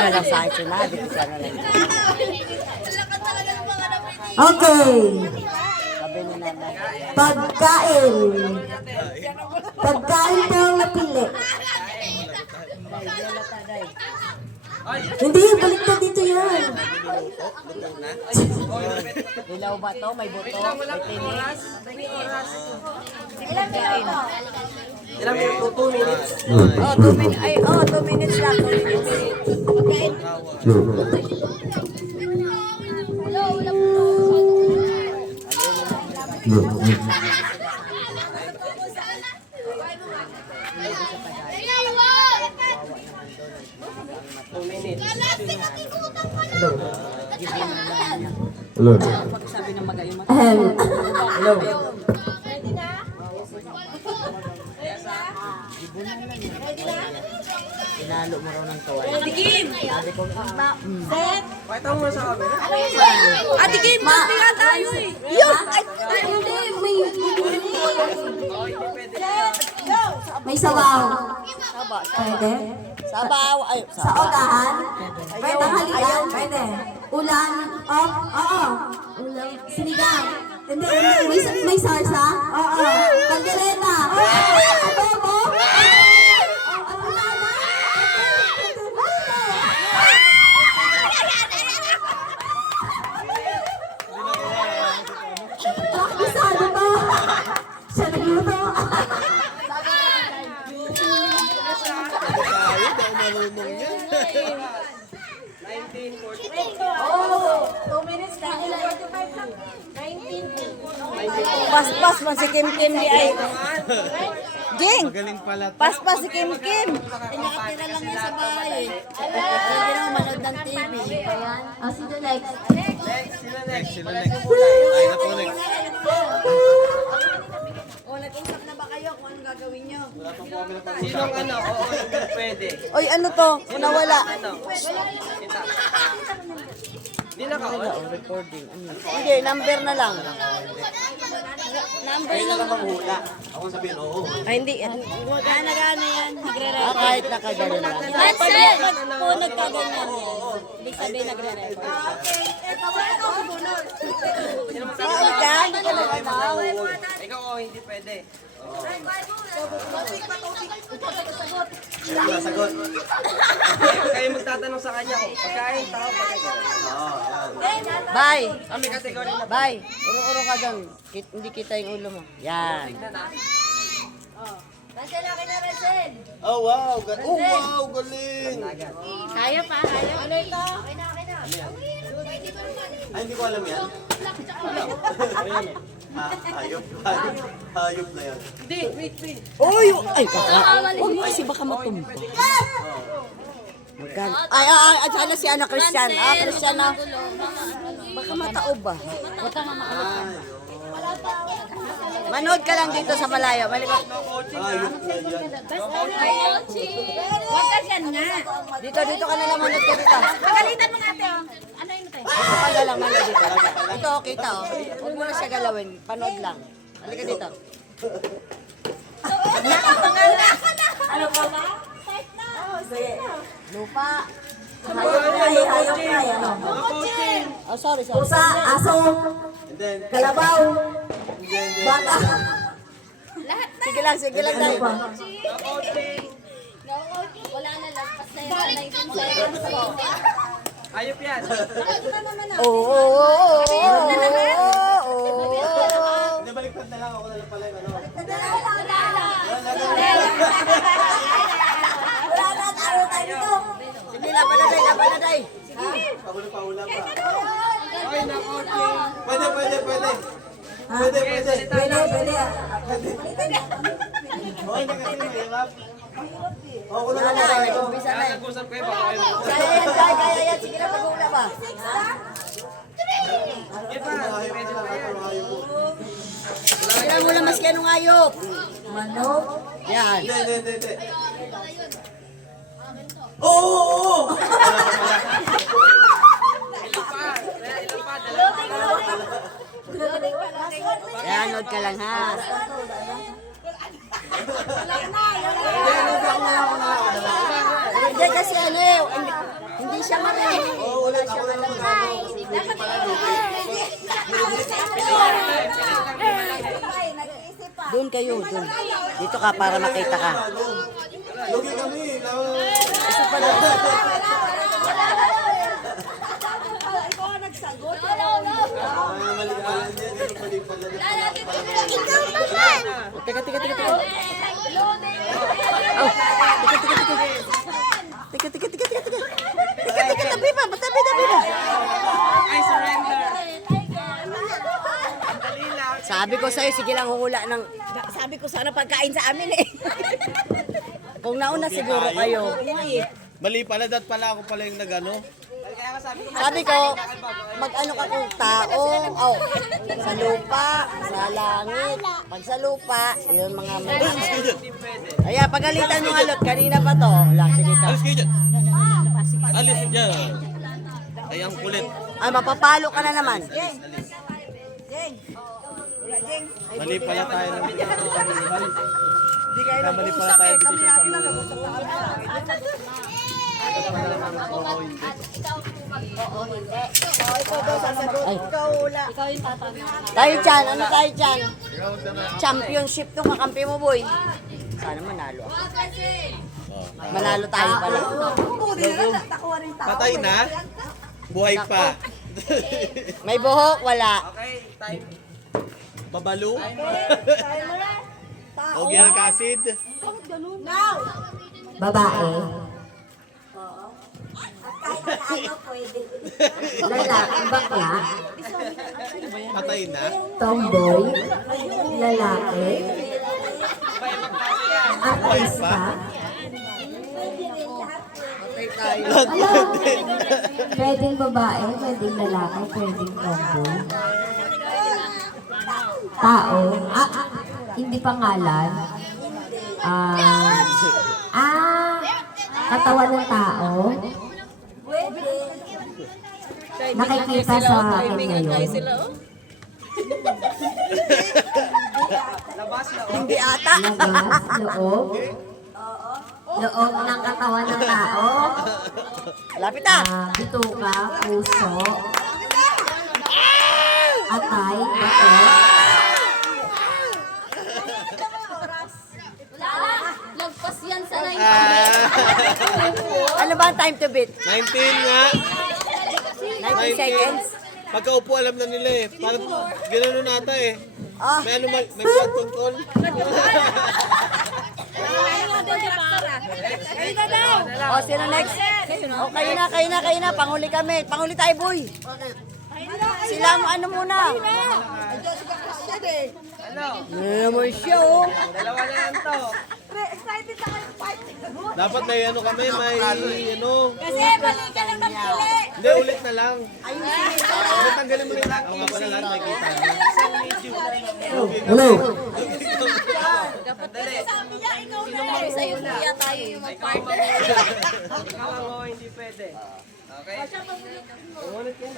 na lang sa akin sinabi ko sana lang. Okay. Sabi ni nanay. Pagkain. Pagkain po ang napili. Hindi, balik na dito yan. Ilaw ba to? May buto? May tinis? Ilang minuto? 2 minutes? Oh, 2 minutes. Ay, oh, 2 minutes lang. 2 minutes. Pagkain. Hello. Pagsabi ng magayon mo. Hello. Pinalo mo raw ng tuwa. Adigim! Set! Pakita mo nga sa camera. Adigim! Basta nga tayo eh! Yun! Ay, hindi. May sabaw. Saba. Pwede. Sabaw. Ay, Sa saba. unahan. Pwede halikan. Pwede. Ulan. Oh, oo. Ulan. Sinigang. Hindi. May sarsa. Oo. Kaldereta. Adobo. Bisado ba? Siya nagluto. Paspas man si Kim Kim di ay. Jing! Magaling pala. Paspas si Kim Kim. Nakatira lang yan sa bahay. Hindi naman manood ng TV. Oh, sino next? Sila next. Ay, na po next. O, nag-usap na ba kayo kung anong gagawin nyo? Sinong ano? Oo, hindi pwede. Oy, ano to? Nawala. Ano? Kita. Hindi na ka-on? Recording. Hindi, number na lang. Number lang. Manghula. Ako sabihin, oo. Ay, hindi. Gana yan. Ah, kahit nakagano lang. Pag po nagkaganyan yan. Ibig sabihin nagre-record. Sorry ka, hindi ka nagkataw. Ikaw, oo, hindi pwede. Sagot. Kayo magtatanong sa kanya kung pagkain, tao, pagkain. Oo, yan. Bye. Kami kategory na. Bye. Urong-urong ka dyan. Hindi kita yung ulo mo. Yan. Oh, wow. Oh, wow. Galing. Kaya pa, kaya. Ano ito? Ay, hindi ko alam yan. Hayop. Hayop na yan. Hindi, wait. Oy! Ay, kaka. Huwag mo kasi baka matumpa. Magkano? Ay, sana si Ana Christian. Christian na. Baka mataob ba? Manood ka lang dito sa malayo. Malikot. Hayop na yan. Huwag ka dyan nga. Dito ka na lang manood ka dito. Pagalitan mo nga ate. Ano yun ate? Dito ka na lang manood dito. Ito, kita oh. Huwag mo na siya galawin. Panood lang. Halika dito. Ano pa ba? Lupa. Hayop na yan. Oh, sorry. Pusa, aso, And then, kalabaw, bata. Sige lang tayo. Wala na lang. Basta yan. 19 seconds. Ayop yan. Oo. hindi baliktad na lang. Ako na lang pala yung ano. Wala na, taro tayo dito. Sige, lapanaday. Pahula pa. Okay, na-coaching. Pwede. Pwede. Pwede. Okay na kasi mahirap. Ako na Wala lang na, pala. nag-umpisa na. Nag-usap kayo baka kayo. Kaya yan. Sige na, mag-uula ba? Sige pa, pwede pa yan. Sige na muna mas kanong ayop. Manok. Yan. Hindi. Oo! Yan, nood ka lang ha. Hindi kasi ano eh, hindi Hindi siya marunong. Wala siya alam. Doon kayo, doon. Dito ka para makita ka. Lugi kami. Isa pa doon. Mali pala yan. Mali pala yan. Teka. Teka, tabi pa. Ay, surrender. Dali lang. Sabi ko sa'yo, sige lang hula ng... Sabi ko sana pagkain sa amin eh. Kung nauna siguro kayo. Mali pala. Dat pala ako pala yung nagano. Kaya nga sabi ko, Sabi ko, mag-ano ka kung tao, sa lupa, sa langit. Pag sa lupa, yun mga may... hindi pwede. Kaya pagalitan mo alot, kanina pa to. Wala, sige ka. Alis kayo dyan. Alis dyan. Ay, ang kulit. Ay, mapapalo ka na naman. Mali pala tayo ng mali pala tayo decision sa Ay. Tayo dyan, ano tayo dyan? Championship to kakampi mo, boy. Sana manalo ako. Manalo tayo pala. Patay na? Buhay pa. May buhok, wala. Okay, time. Babalo? Ogyan Kasid? Babae. Kahit na ano pwede. Lalaki, bakla. Patay na? Tomboy. Lalaki. Artista. Pwedeng babae, pwedeng lalaki, pwedeng tomboy. Tao. Hindi pangalan. Katawan ng tao. Nakikita sa akin ngayon. Hindi ata. Labas, loob. Loob ng katawan ng tao. Lapit na. Bituka, puso. Atay, bato. Lagpas yan sa Ano ba ang time to beat? 19 nga. 90 seconds? Pagkaupo alam na nila eh. Parang gano'n nata eh. Ah. May ano, may blood control. O, sino next? O, kayo na. Panghuli kami. Panghuli tayo, boy. Sila, ano muna? Ano? Naman siya, oh. Dalawa na yan to. Dapat may ano kami, may ano. Kasi mali ka lang nagpili. Hindi, ulit na lang. Ulit tanggalin mo lang. Ako nga pala lahat may kita. Hello. Dali. Sa'yo kuya tayo yung mag-partner. Ikaw ang hindi pwede. Okay? Ulit yan.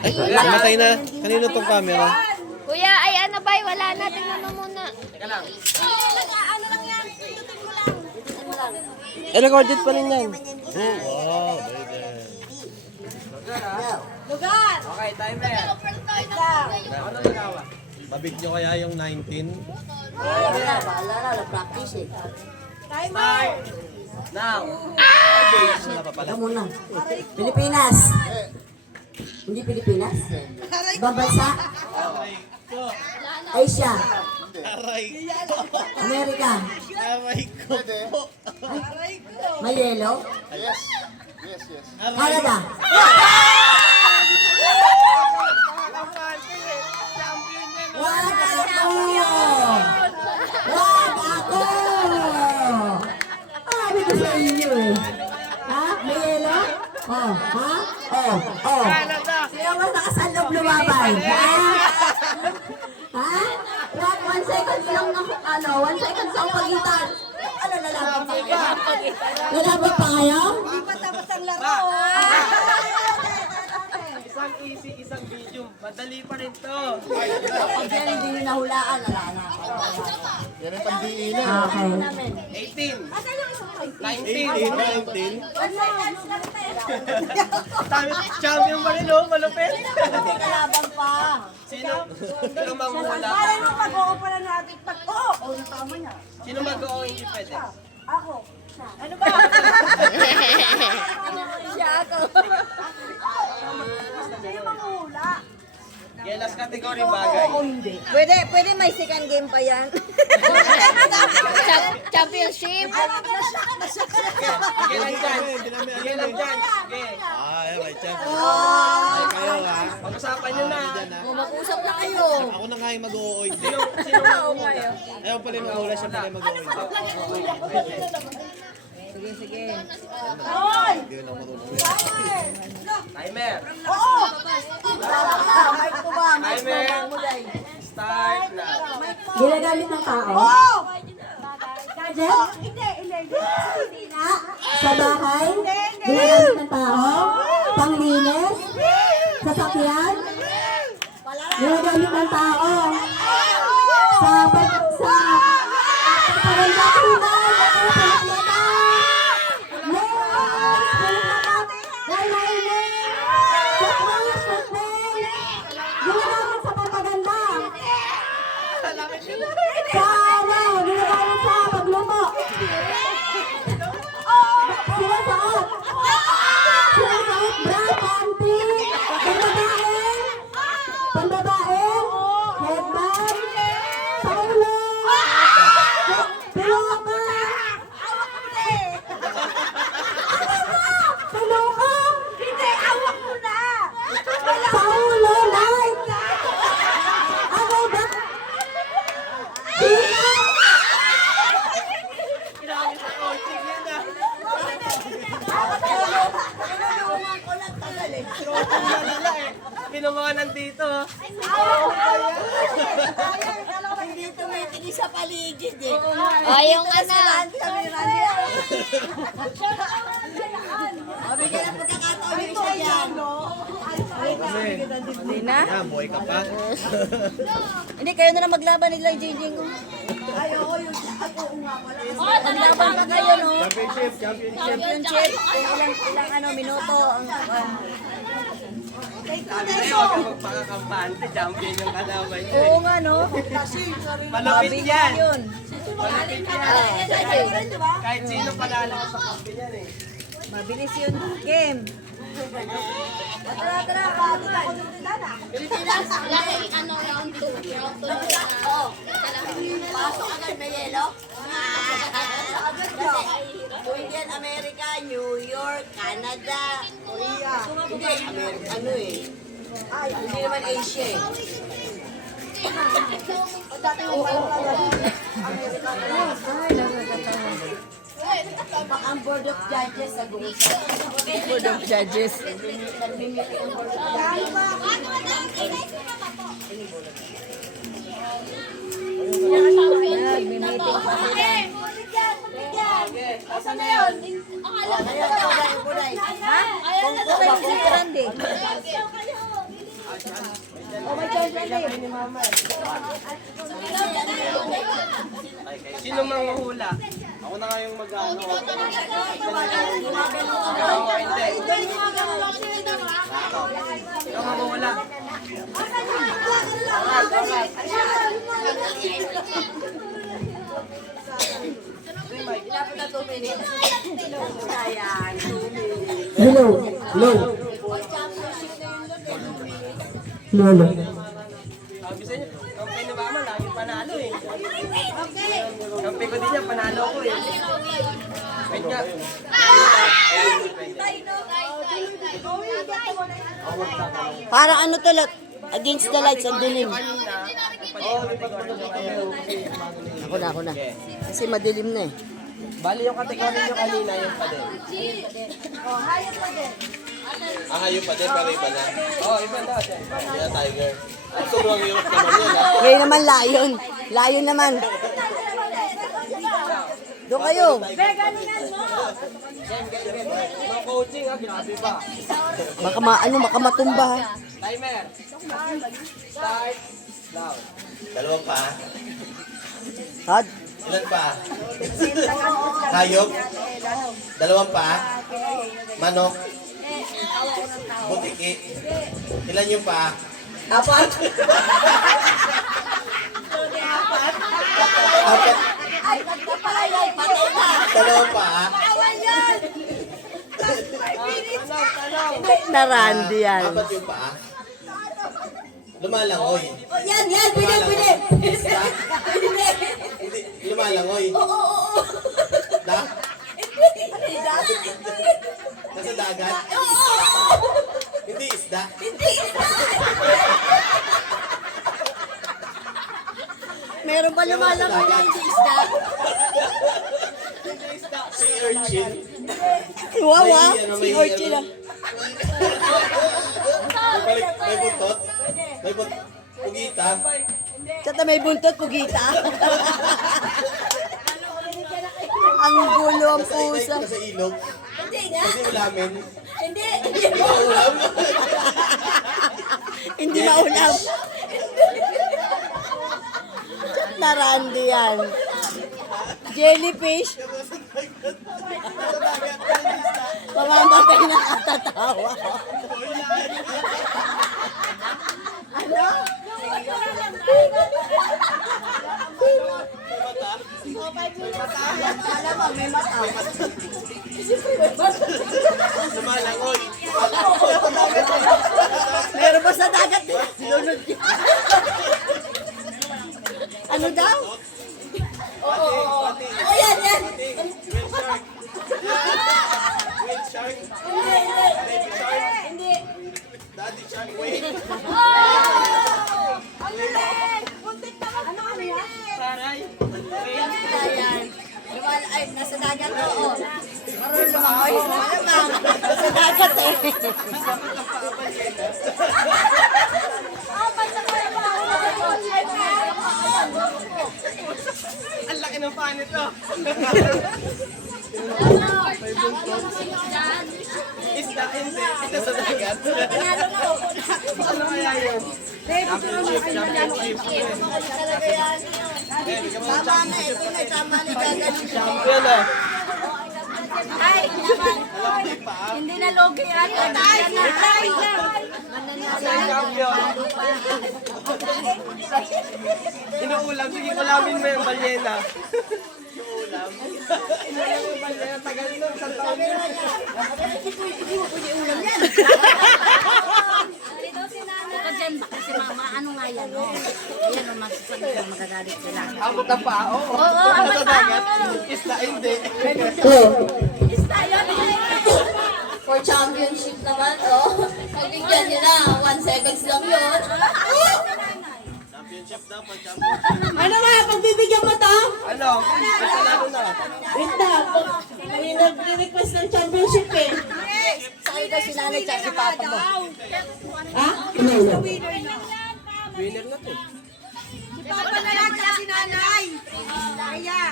Ay, namatay na. Kanino tong camera? Kuya, ay ano ba? Wala na. Tingnan mo muna. Teka lang. Ano lang yan? Pindutin mo lang. Eh, recorded pa rin yan. Oh, pwede. Lugar! Okay, timer. Pero tayo na. Ano ligawa? Mabig nyo kaya yung 19? Bahala na, practice eh. Start. Now. Ikaw muna. Pilipinas. Hindi Pilipinas. Ibang bansa. Asia. Aray Amerika. Aray ko. May yelo. Yes. Canada. Wag ako! Wag ako! Sabi ko sa inyo eh. Ha? May yelo? Oh, ha? Oh. Sino mas nakasalog lumaban? Ha? Ha? Wag, 1 second lang ng ano, 1 second sa pagitan. Ano, lalaban pa kayo? Lalaban pa kayo? Isang easy, isang medium. Madali pa rin to. Pag yan hindi nyo nahulaan, wala na. Yan ang pandiinan. Okay. 18. 19. 19. Champion pa rin, oh. Malupit. Hindi kalaban pa. Sino manghula? Parang nung mag-oo pala natin pag, oo, tama niya. Sino mag-oo hindi pwede? Ako. Ano ba? Siya ako. Sino manghula? Gelas category bagay. Hindi. Pwede may second game pa yan. Championship. Gelan dyan. Gelan dyan. Sige. Ay, may chance. Ay, kayo ha. Pag-usapan nyo na. Mag-usap na kayo. Ako na nga yung mag-uoy. Sino manghula? Ayaw pala yung hula, siya pala yung mag-uoy. Sige. Hindi ko na marunong. Timer. Oo! Mic ko ba? Mic Timer. mo dahil. Start na. Ginagamit ng tao? Oo! Gadget? Hindi na. Sa bahay? Ginagamit ng tao? Panglinis? Sasakyan? Ginagamit ng tao? Sa ginagamit sa pagpaganda. Sa ano? Ginagamit sa pagluto. Sinasuot. Sinasuot bra, panty. Pambabae. Headband. Sa ulo. Piloka. Piloka. Hindi, awak mo na. Sa ulo, light. Ano ba? Pinumawa nandito. Hindi tumitingin sa paligid eh. O, yung ano. Bigyan ng pagkakataon yung isa yan. Hindi na. Ah, buhay ka pa. Hindi, kayo na lang maglaban nila yung JJ ko. Ay, oo, yung ay, oo nga pala. Maglaban pa kayo, no? Championship. Championship. Ilang ano, minuto. Sabi sa'yo, huwag ka magpakakampante. Champion yung kalaban nyo. Oo nga, no? Malupit yan. Yun. Malupit yan. Kahit sino panalo sa kampi yan eh. Mabilis yun. Game. Tara, bago na ako nung dilana. Pasok agad na yelo. Agad ka. Indian, America, New York, Canada, Korea. Hindi, America, ano eh. Ay, hindi naman Asia eh. Ang board of judges nag-uusap. Board of Judges. Nagmi-meeting pa sila. Asan na yun? Ha? Kung okay si Grande. Oh, may chance Grande. Sino manghula? Ako na nga yung mag-ano. Oo, hindi. Ikaw manghula. Hello. Lolo. Sabi sa inyo, kampi ni Mama, lagi panalo eh. Kampi ko din yan, panalo ko eh. Wait nga. Parang ano to, against the lights, ang dilim. Ako na. Kasi madilim na eh. Bali yung kategory nyo kanina, yung pa din. Ah, hayop pa din, pero iba na. Oo, iba na. Siya. Yan, tiger. Ang turuang Europe naman yun, ha? Ngayon naman, lion. Lion naman. Doon kayo. Mga coaching ha, grabe ba? Baka matumba. Ha? Timer. Start. Now. Dalawang pa. Had. Ilan pa? Hayop? Dalawang pa? Manok? Butiki? Ilan yung pa? Apat. Apat? Ay, magpapalay. Patay ka. Dalawang pa? Awan yan. Na Randy yan. Apat yung pa? Lumalangoy. Oh, yan. Pwede. Hindi, lumalangoy. Oo. Da? Hindi. Nasa dagat? Hindi isda? Meron ba lumalangoy na hindi isda? Sea urchin? Wawa. May Si Orchid ah. May buntot? May buntot? Pugita? Tsaka may buntot, pugita. Ang gulo ang pusa. Nasa ilog? Hindi nga. Hindi ulamin? Hindi. Hindi ulam? Hindi maulam. Tsaka na Randy yan. Jellyfish. Mamamatay na katatawa. Alam mo, may mata. Lumalangoy. Meron ba sa dagat? Sinunod niya. Ano daw? Oh, yan. Whale shark? Baby shark? Hindi. Daddy shark? Whale? Ano yan? Saray. Ayan. Ay, nasa dagat. Oo. Marunong lumangoy. Malamang. Sa dagat eh. Ang laki ng paa nito. Isda, hindi. Ito sa dagat. Ano kaya yun? Championship. Talaga yan. Tama na eh. Tama na gagaling. Champion ah. Ay, naman. Hindi na logi yan. Ay, Champion. Inuulam. Sige, ulamin mo yung balyena. Inuulam. Inuulam yung balyena. Tagal nun. Isang taon yun. Ito dyan, baka si mama, ano nga yan? Oh. Yan, oh, masasabi ko, magagalit sila. Abot ang paa. Oo. Oo, abot Sa ang paa. dagat. Isda, hindi. For championship naman, oh. Pagbigyan nyo na, 1 seconds lang yun. Championship daw pa, championship. Ano nga, pagbibigyan mo to? Ano? Ano na? Wait na, may nag-request ng championship eh. Sa'yo daw si nanay tsaka si papa mo. Ha? Ano? Winner na to. Papa na lang siya si nanay. Kaya.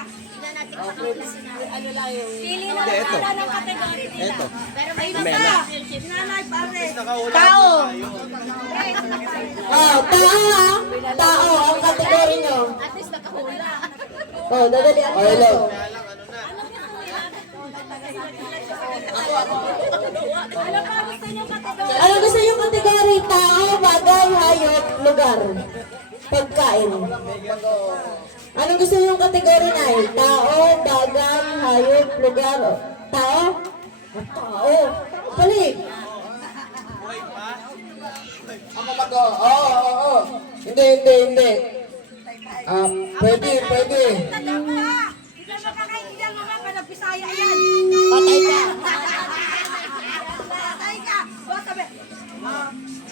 Ano lang yung... Pili na Hindi, lang ito. wala ng kategory nila. Ito. Pero may Mena. Si nanay, pare. Tao! Oh, tao ha? Tao, ang kategory nyo. At least nakahula. Oh, dadalian ko. Hello. Ano pa gusto niyo kategory? Ano gusto yung kategory? Tao, bagay, hayop, lugar. Pagkain. Anong gusto yung kategory na eh? Tao, bagay, hayop, lugar. Tao? Tao. Pali. Ako oo. Hindi. Pwede. Patay ka.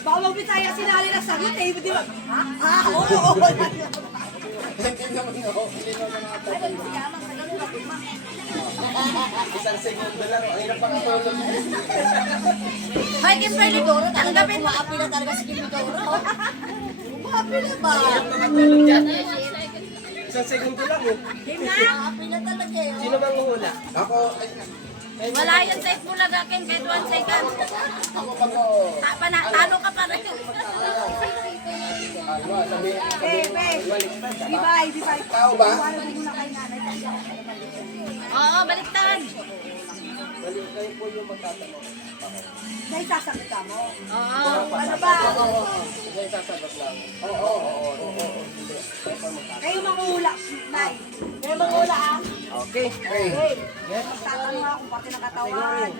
Baka magbitaya si nanay na sagot eh. Di ba? Isang segundo lang. Ang hirap ang tulog. Ay, Kimberly Doro, tanggapin mo. Maapi na talaga si Kimberly Doro. Maapi na ba? Isang segundo lang eh. Pila talaga eh. Sino bang uhula? Ako, Wala yan sa Bulaga akin kahit 1 second. Talo ka pa rin. tao ba? Oo, baliktad. Kayo po yung magtatanong. Dahil sasagot ka mo. Oo. Ano ba? Kasi sasagot lang. Kayo manguhula. Nay. Kayo manguhula ah. Okay. Magtatanong ako pati ng katawan.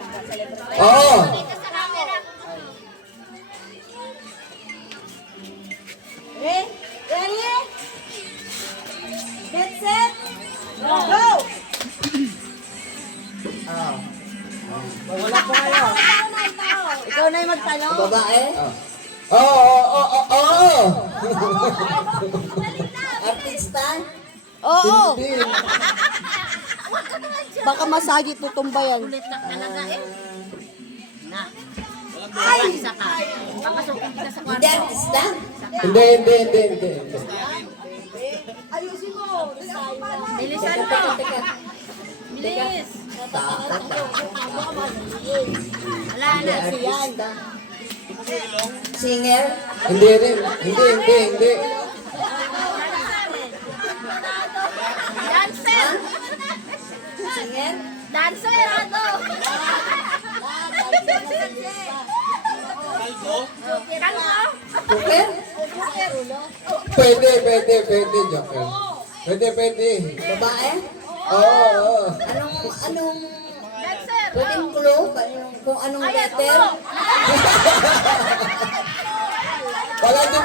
Oo. Ready? Ready? Get set. Go! Wala po kayo. Ikaw na yung magtanong. Babae? Oo. Artista? Oo. Baka masagi tutumba yan. Ulit na talaga eh. Na. Ay! Isa ka. Papasukin kita sa Hindi kwarto. artista? Hindi. Ayusin mo. Bilisan mo. Bilis. Wala na. Singer? Hindi rin. Hindi. Dancer. Singer? Dancer. Ano? Kanto? Cooker? Pwede, Joker. Pwede. Babae? Oo. Anong Dancer. pwedeng clue? Kung anong letter? Wala, hindi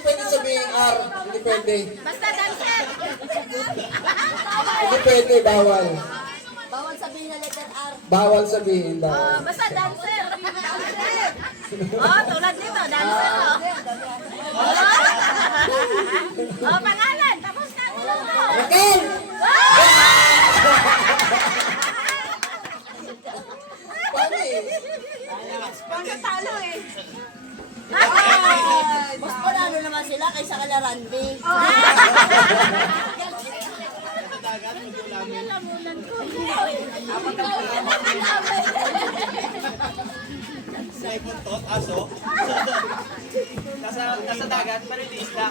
pwede sabihin R. Hindi pwede. Basta dancer. Hindi pwede, bawal. Bawal sabihin na letter R. Bawal sabihin, Oh, bawal. basta dancer. Oh, tulad nito, dancer. Oh, pangalan. Tapos na. Raquel! Paano eh? Pagkatalo eh. Mas panalo naman sila kaysa kala Randy. Nasa dagat, pero hindi isla.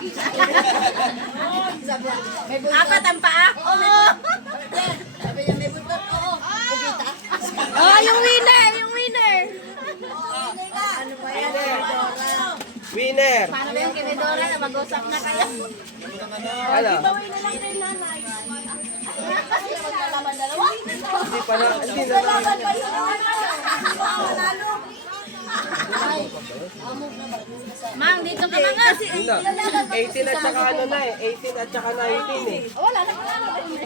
Apat ang paa. Oh. Sabi niya may buntot. Oo. Bugita. Oh, yung winner. Ano ba yan? Winner! Paano ba yung Kimidora na mag-usap na kayo? Ano? Maglalaban dalawa? Hindi pa na. Hindi na. Maglalaban pa yun. Manalo. Mang, dito ka mga. Hindi. 18 at saka ano na eh. 18 at saka 19 eh. Wala na. Hindi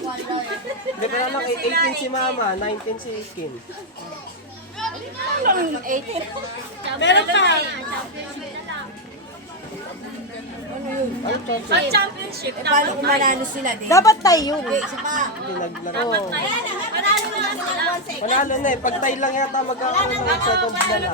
pa naman 18 si Mama, 19 si Kim. 18. Meron pa. Sa championship. Paano kung manalo sila din? Dapat tayo. Isa pa. Pinaglaro. Panalo na sila. Panalo na eh. Pag tie lang yata magkakaroon ng seconds na lang.